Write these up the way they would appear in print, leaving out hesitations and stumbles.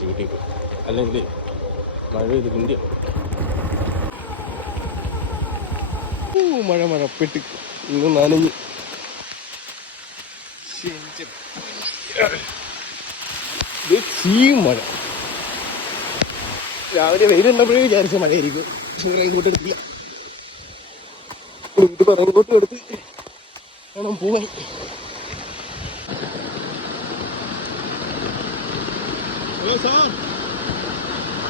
വെച്ച് കിട്ടിയപ്പോൾ, അല്ലെങ്കിൽ മഴ ഇത് കിണ്ടിയ മഴ പെട്ടി ഇന്ന് നനഞ്ഞ് മഴ. രാവിലെ വെയിലുണ്ടപ്പോഴേ വിചാരിച്ച മഴയായിരിക്കും. റെയിൻകോട്ട് എടുത്തില്ല. ഇത് റെയിൻകോട്ട് എടുത്ത് വേണം പോവാൻ. Hello sir,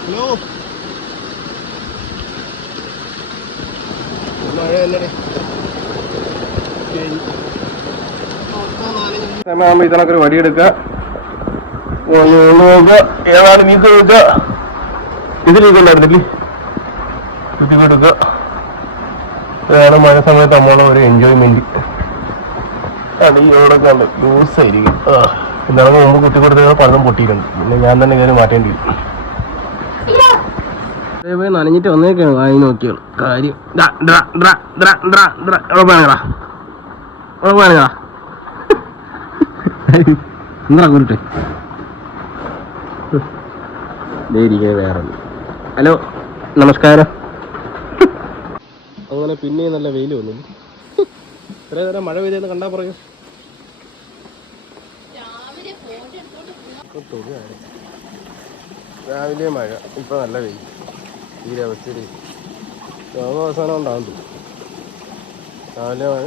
hello. മഴ തന്നെ സമയമാകുമ്പോൾ ഇതിനൊക്കെ ഒരു വടിയെടുക്കുക, നോക്കുക, ഏതാണ് നീത്ത് നോക്കുക, ഇതിലേക്കുണ്ടായിരുന്നില്ലേ കുത്തിക്കൊടുക്കുക. ഇതാണ് മഴ സമയത്ത് നമ്മളെ ഒരു എൻജോയ്മെന്റ്. അത് ഈ റോഡൊക്കെ ഉണ്ട്, ലൂസ് ആയിരിക്കും. ഇതാണ് മുമ്പ് കുത്തിക്കൊടുത്ത പലതും പൊട്ടിയിട്ടുണ്ട്. പിന്നെ ഞാൻ തന്നെ കയറി മാറ്റേണ്ടി വരും. അതേപോലെ നനഞ്ഞിട്ട് വന്നേക്കാണ് വായി നോക്കിയാൽ കാര്യം. എന്താ കുരുട്ടെ വേറെ. ഹലോ, നമസ്കാരം. അങ്ങനെ പിന്നെ നല്ല വെയിൽ വന്നു. ഇത്രയും നേരം മഴ പെയ്തെന്ന് കണ്ടാ പറയൂ. രാവിലെ മഴ, ഇപ്പൊ നല്ല വെയിൽ. ഈ അവസ്ഥയിൽ അവസാനം ഉണ്ടാകും. രാവിലെ മഴ,